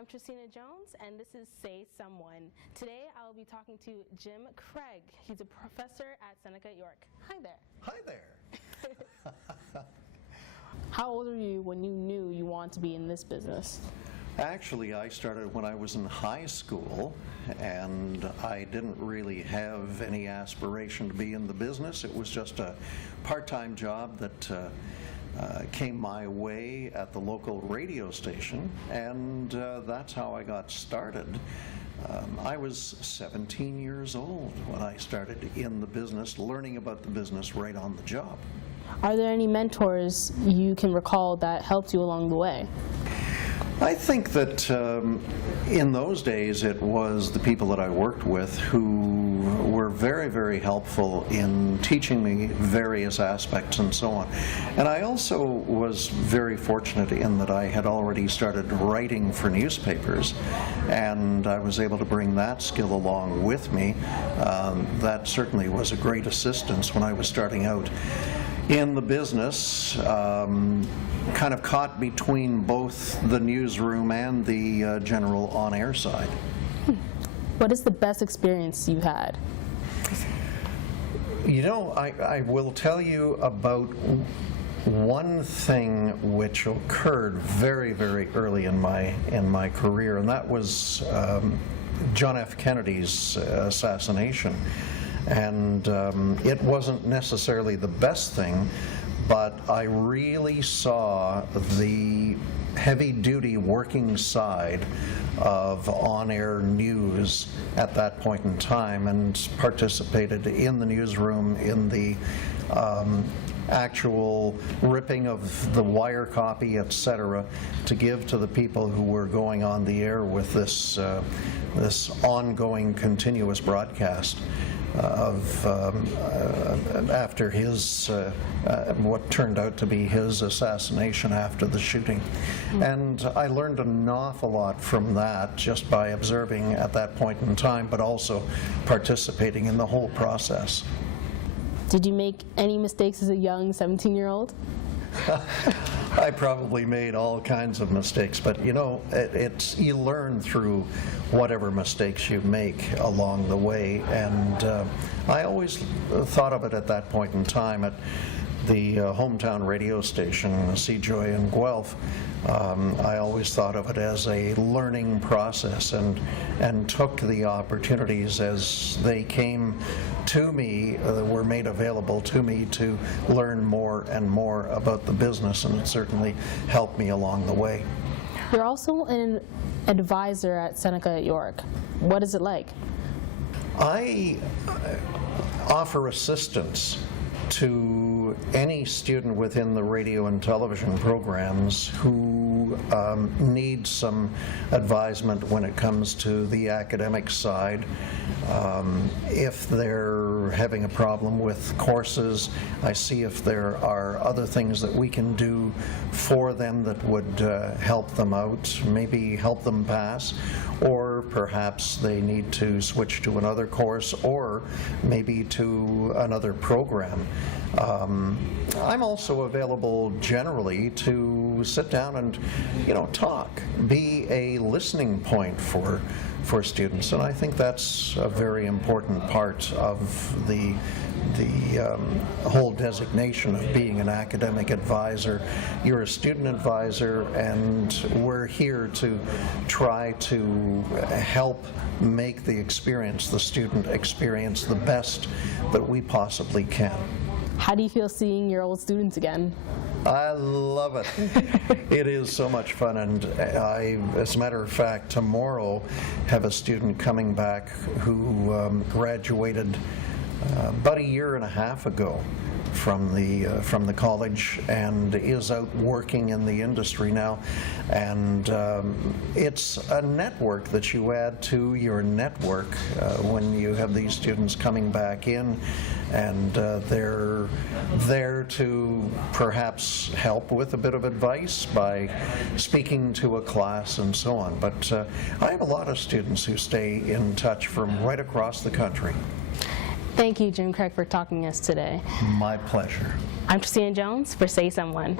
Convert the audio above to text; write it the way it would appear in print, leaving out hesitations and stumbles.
I'm Tristina Jones, and this is Say Someone. Today I will be talking to Jim Craig. He's a professor at Seneca York. Hi there. Hi there. How old were you when you knew you wanted to be in this business? Actually, I started when I was in high school, and I didn't really have any aspiration to be in the business. It was just a part-time job that came my way at the local radio station, and that's how I got started. I was 17 years old when I started in the business, learning about the business right on the job. Are there any mentors you can recall that helped you along the way? I think that in those days it was the people that I worked with who were very, very helpful in teaching me various aspects and so on. And I also was very fortunate in that I had already started writing for newspapers, and I was able to bring that skill along with me. That certainly was a great assistance when I was starting out in the business, kind of caught between both the newsroom and the general on-air side. What is the best experience you had? You know, I will tell you about one thing which occurred very, very early in my career, and that was John F. Kennedy's assassination. And it wasn't necessarily the best thing, but I really saw the heavy-duty working side of on-air news at that point in time, and participated in the newsroom in the actual ripping of the wire copy, etc., to give to the people who were going on the air with this ongoing, continuous broadcast after his what turned out to be his assassination after the shooting. And I learned an awful lot from that just by observing at that point in time, but also participating in the whole process. Did you make any mistakes as a young 17-year-old? I probably made all kinds of mistakes, but you know, you learn through whatever mistakes you make along the way, and I always thought of it at that point in time at the hometown radio station, CJOY in Guelph. I always thought of it as a learning process, and took the opportunities as they came to me, were made available to me, to learn more and more about the business, and it certainly helped me along the way. You're also an advisor at Seneca York. What is it like? I offer assistance to any student within the radio and television programs who need some advisement when it comes to the academic side. If they're having a problem with courses, I see if there are other things that we can do for them that would help them out, maybe help them pass, or perhaps they need to switch to another course, or maybe to another program. I'm also available generally to sit down and, you know, talk, be a listening point for students, and I think that's a very important part of the whole designation of being an academic advisor. You're a student advisor, and we're here to try to help make the student experience the best that we possibly can. How do you feel seeing your old students again? I love it. It is so much fun, and I, as a matter of fact, tomorrow have a student coming back who graduated about a year and a half ago from the college, and is out working in the industry now. And it's a network that you add to your network when you have these students coming back in, and they're there to perhaps help with a bit of advice by speaking to a class and so on. But I have a lot of students who stay in touch from right across the country. Thank you, Jim Craig, for talking to us today. My pleasure. I'm Tristina Jones for Say Someone.